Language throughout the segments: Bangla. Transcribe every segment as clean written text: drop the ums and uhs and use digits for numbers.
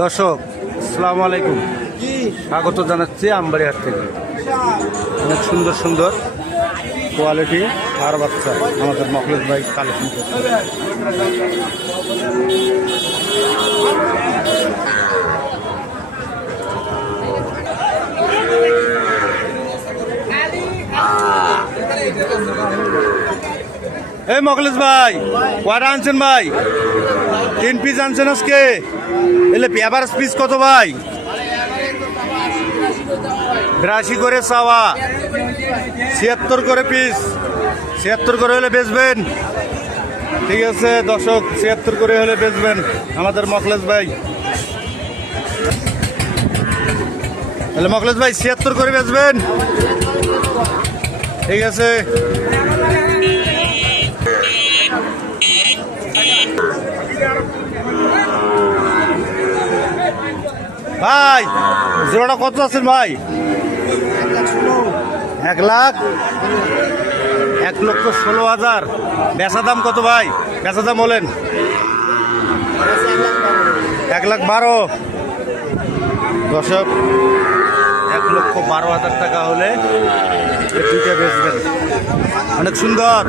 দর্শক আসসালামু আলাইকুম, স্বাগত জানাচ্ছি আমবাড়িহাট থেকে। অনেক সুন্দর সুন্দর কোয়ালিটি আর বাচ্চা আমাদের মখলেস ভাই কালেকশন করছে। এই মখলেস ভাই কয়টা আনছেন ভাই? 3 পিস আনছেন আজকে। এলে এভারেজ পিস কত ভাই? 82 করে চাওয়া, 76 করে পিস। 76 করে হলে বেচবেন? ঠিক আছে দর্শক, 76 করে হলে বেচবেন আমাদের মখলেস ভাই। তাহলে মখলেস ভাই 76 করে বেচবেন? ঠিক আছে। ভাই জোড়াটা কত আছেন ভাই? 1,16,000। বেচা দাম কত ভাই? বেচা দাম বলেন। 1,12,000। দর্শক 1,12,000 টাকা হলে দুইটা বেচবেন। অনেক সুন্দর।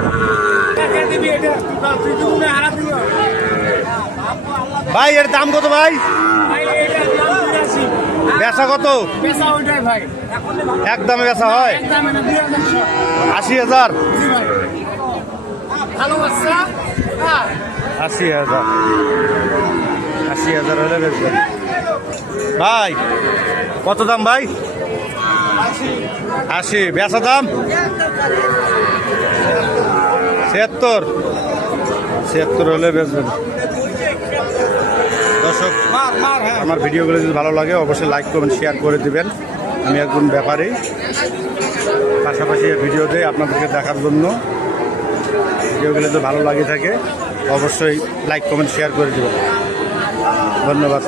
ভাই এর দাম কত ভাই? বেচা কত? একদমে বেচা হয় 80,000। 80,000 হলে বেচবেন। ভাই কত দাম ভাই? 80। বেচা দাম 76 হলে বেচবেন। দর্শক আমার ভিডিওগুলো যদি ভালো লাগে অবশ্যই লাইক করবেন, শেয়ার করে দিবেন। আমি একজন ব্যাপারী, পাশাপাশি ভিডিও দেই আপনাদেরকে দেখার জন্য। ভিডিওগুলো যদি ভালো লাগে থাকে অবশ্যই লাইক কমেন্ট শেয়ার করে দেবেন। ধন্যবাদ।